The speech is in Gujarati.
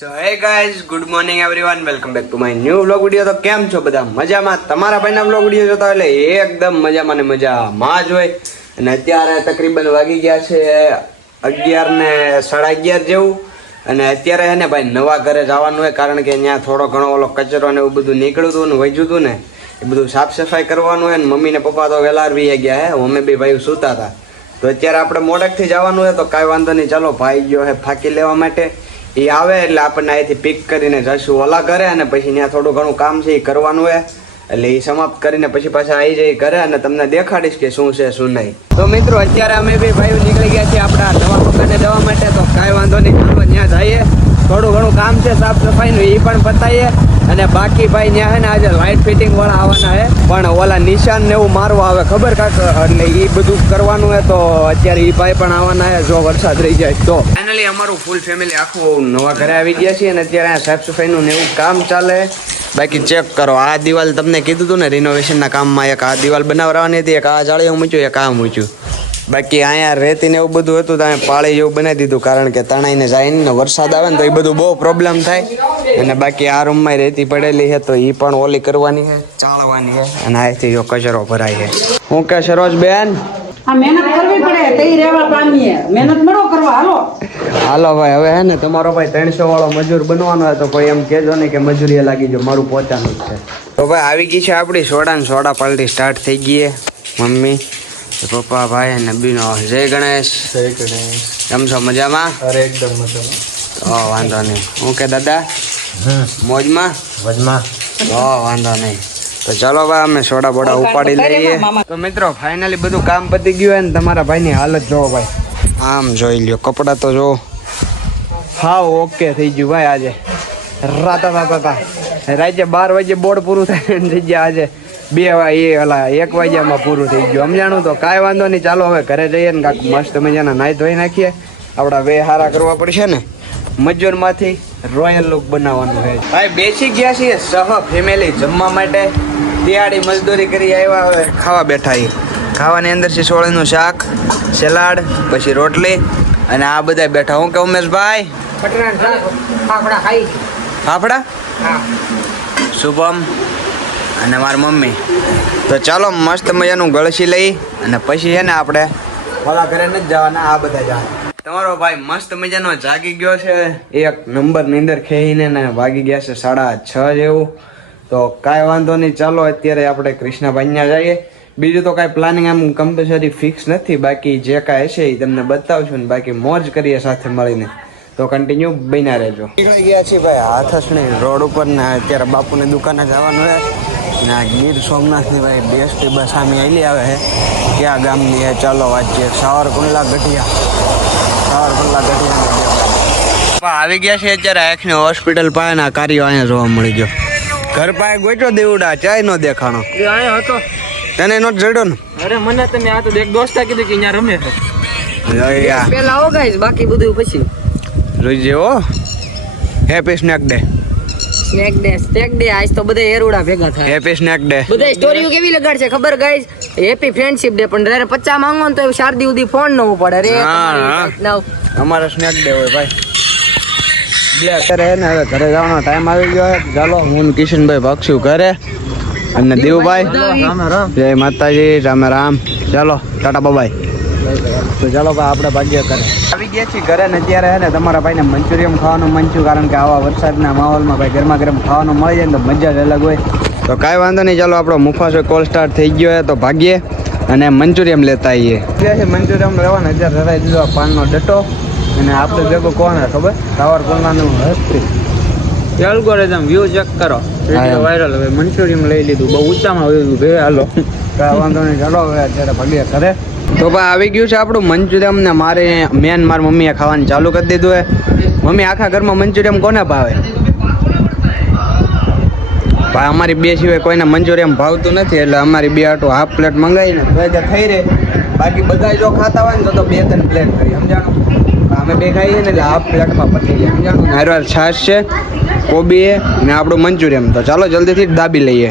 So hey guys, good morning everyone, welcome back to my new vlog video. તો કેમ છો બધા? મજામાં? તમારા ભાઈના વ્લોગ વિડીયો જોતા એટલે એકદમ મજામાં ને મજામાં જ હોય. અને અત્યારે તકરીબન વાગી ગયા છે 11 ને 11:30 જેવું. અને અત્યારે હે ને ભાઈ નવા ઘરે જવાનું હોય, કારણ કે ત્યાં થોડો ઘણો ઓલો કચરો ને એવું બધું નીકળ્યું હતું ને વજ્યું હતું ને, એ બધું સાફ સફાઈ કરવાનું હોય. ને મમ્મી ને પપ્પા તો વહેલા આવી ગયા હે, અમે બે ભાઈ સૂતા હતા. તો અત્યારે આપણે મોડેકથી જવાનું હોય તો કાંઈ વાંધો નહીં, ચાલો ભાઈ ગયો હે ફાંકી લેવા માટે. એ આવે એટલે આપણને અહીંથી પિક કરીને જશું ઓલા ઘરે, અને પછી ત્યાં થોડું ઘણું કામ છે એ કરવાનું હોય. એટલે એ સમાપ્ત કરીને પછી પાછા આવી જઈ ઘરે અને તમને દેખાડીશ કે શું છે શું નહીં. તો મિત્રો અત્યારે અમે બે ભાઈઓ નીકળી ગયા છીએ આપણા નવા મકાને જવા માટે. તો કાંઈ વાંધો નહીં, ચાલો ત્યાં જઈએ. થોડું ઘણું કામ છે સાફ સફાઈનું, એ પણ પતાવીએ. અને બાકી ભાઈ ત્યાં હે ને આજે લાઇટ ફિટિંગ વાળા આવવાના હે, પણ ઓલા નિશાન ને એવું મારવા આવે ખબર કાંક, એટલે એ બધું કરવાનું હે. તો અત્યારે એ ભાઈ પણ આવવાના હે જો વરસાદ રહી જાય તો. ફાઇનલી અમારું ફૂલ ફેમિલી આખું નવા ઘરે આવી ગયા છીએ અને અત્યારે આ સાફ સફાઈનું ને એવું કામ ચાલે. બાકી ચેક કરો, આ દિવાલ તમને કીધું હતું ને રિનોવેશનના કામમાં, એક આ દિવાલ બનાવવાની હતી, એક આ જાળીઓ મૂક્યું, એક આ મૂક્યું. બાકી અહીંયા રેતી ને એવું બધું હતું, તમે પાળી જેવું બનાવી દીધું, કારણ કે તણાઈને જાય ને વરસાદ આવે ને તો એ બધું બહુ પ્રોબ્લેમ થાય. અને બાકી આ રૂમમાં રેતી પડેલી છે તો એ પણ ઓલી કરવાની છે, ચાળવાની છે. અને અહીંથી જો કચરો ભરાય છે. હું કે સરોજ બેન, મહેનત કરવી પડે, તઈ રહેવા પામીએ, મહેનત મળો કરવા. હાલો ભાઈ, હવે હે ને તમારો ભાઈ 300 વાળો મજૂર બનવાનો હોય તો કોઈ એમ કહેજો નહીં કે મજૂરીએ લાગી જો, મારું પોતાનું જ છે. તો ભાઈ આવી ગઈ છે આપણી સોડા પાલટી સ્ટાર્ટ થઈ ગઈ. મમ્મી, પપ્પા, ભાઈ અને બીનો. જય ગણેશ. જય ગણેશ. કેમ છો? મજામાં? અરે એકદમ મજામાં. તો વાંધો નહીં. હું કે દાદા મોજમાં? વજમાં. તો વાંધો નહીં. તો ચાલો ભાઈ અમે સોડા બોડા ઉપાડી લઈએ. તો મિત્રો ફાઇનલી બધું કામ પતી ગયું હોય ને તમારા ભાઈની હાલત જોવો ભાઈ, આમ જોઈ લ્યો. કપડાં તો જો હા ઓકે થઈ ગયું ભાઈ. આજે રાતા રાતે 12 વાગે બોર્ડ પૂરું થાય જગ્યા આજે 1 વાગ્યામાં પૂરું થઈ ગયું, સમજાણું. તો કાંઈ વાંધો નહીં, ચાલો હવે ઘરે જઈએ ને કાંક મસ્ત મજાના નાઈ ધોઈ નાખીએ. આપણા વે હારા કરવા પડશે ને, મજૂરમાંથી રોયલ લુક બનાવવાનું છે ભાઈ. બેસી ગયા છીએ સહ ફેમિલી જમવા માટે. દિહાડી મજદૂરી કરી આવ્યા, હવે ખાવા બેઠા. ખાવાની અંદર છે સોળીનું શાક, સલાડ, પછી રોટલી અને આ બધા બેઠા. હું કે ઉમેશભાઈ? ફાફડા શુભમ અને મારી મમ્મી. તો ચાલો મસ્ત મજાનું ગળસી લઈ અને પછી છે ને આપણે ઓલા ઘરે નથી જવાના, આ બધા જવાના. તમારો ભાઈ મસ્ત મજાનો જાગી ગયો છે, એક નંબરની અંદર ખેઈને ને વાગી ગયા છે 6:30 જેવું. તો કાંઈ વાંધો નહીં, ચાલો અત્યારે આપણે કૃષ્ણભાઈ ત્યાં જઈએ. બીજું તો કાંઈ પ્લાનિંગ આમ કમ્પલસરી ફિક્સ નથી, બાકી જે કાંઈ હશે એ તમને બતાવશું ને બાકી મોજ કરીએ સાથે મળીને. તો કન્ટિન્યુ બન્યા રહેજો. નીકળી ગયા છીએ ભાઈ હાથસણી રોડ ઉપર ને અત્યારે બાપુની દુકાને જવાનું છે. ને આ ગીર સોમનાથની ભાઈ બેસ્ટ બસ સામે આવેલી આવે છે. ક્યાં ગામની છે ચાલો વાંચીએ. સાવરકુંડલા ગઢિયા. આવી ગયા છે અત્યારે આંખની હોસ્પિટલ પાસે ના કાર્યો અહીંયા જોવા મળી ગયો. ઘર પાસે ગોઈટો દેવડા ચાય નો દેખાણો. અહીંયા હતો તને નો જડ્યો ને? અરે મને તમે આ તો એક દોસ્તા કીધું કે અહીંયા રમે છે. પેલા આવો ગાઈસ, બાકી બધું પછી જોઈજે. હો happy snake day. Snake day આજ તો બધા એરુડા ભેગા થાય. Happy snake day. બધા સ્ટોરીઓ કેવી લગાડશે ખબર ગાઈસ? હેપી ફ્રેન્ડશિપ ડે, પણ જ્યારે 50 માંગો ને તો એવું શારદી સુધી ફોન ન પડે રે. અમારો સ્નેક ડે હોય ભાઈ. અત્યારે હવે ઘરે જવાનો ટાઈમ આવી ગયો છે. ચાલો હું કિશનભાઈ ભાગશું ઘરે અને દેવભાઈ જય માતાજી, રામ રામ. ચાલો ટાટા બાબાઈ. તો ચાલો ભાઈ આપણે ભાગ્ય કરે આવી ગયા છીએ ઘરે ને અત્યારે હે ને તમારા ભાઈને મંચુરિયમ ખાવાનું મન થયું, કારણ કે આવા વરસાદના માહોલમાં ભાઈ ગરમા ગરમ ખાવાનું મળી જાય ને તો મજા જ અલગ હોય. તો કાંઈ વાંધો નહીં, ચાલો આપણો મુફાસો કોલ સ્ટાર્ટ થઈ ગયો હોય તો ભાગીએ અને મંચુરિયમ લેતા આવીએ. મંચુરિયમ લેવાનો અત્યારે ધરાઈ દીધો પાનનો ડટો. અને આપણે ભેગો કોણ ખબર? સાવરકુંડલાનું હસ્ત્રી એલ્ગોરિધમ વ્યૂ ચેક કરો, વિડીયો વાયરલ. હવે મંચુરિયમ લઈ લીધું, બહુ ઊંચામાં આવ્યું ભાઈ. હાલો કાંઈ વાંધો નહીં, ચાલો હવે અત્યારે ભાગીએ ઘરે. તો ભાઈ આવી ગયું છે આપણું મંચુરિયમ ને મારે મેન મારી મમ્મીએ ખાવાનું ચાલુ કરી દીધું હે. મમ્મી આખા ઘરમાં મંચુરિયમ કોને ભાવે? ભાઈ અમારી બે સિવાય કોઈને મંચુરિયમ ભાવતું નથી, એટલે અમારી બે આટું હાફ પ્લેટ મંગાવીને તો એટલે થઈ રહે. બાકી બધા જો ખાતા હોય ને તો 2-3 પ્લેટ કરી, સમજાણું. અમે બે ખાઈએ ને એટલે હાફ પ્લેટમાં પતી જાય, સમજાણું. હારવાર છાશ છે, કોબી ને આપણું મંચુરિયમ. તો ચાલો જલ્દીથી દાબી લઈએ.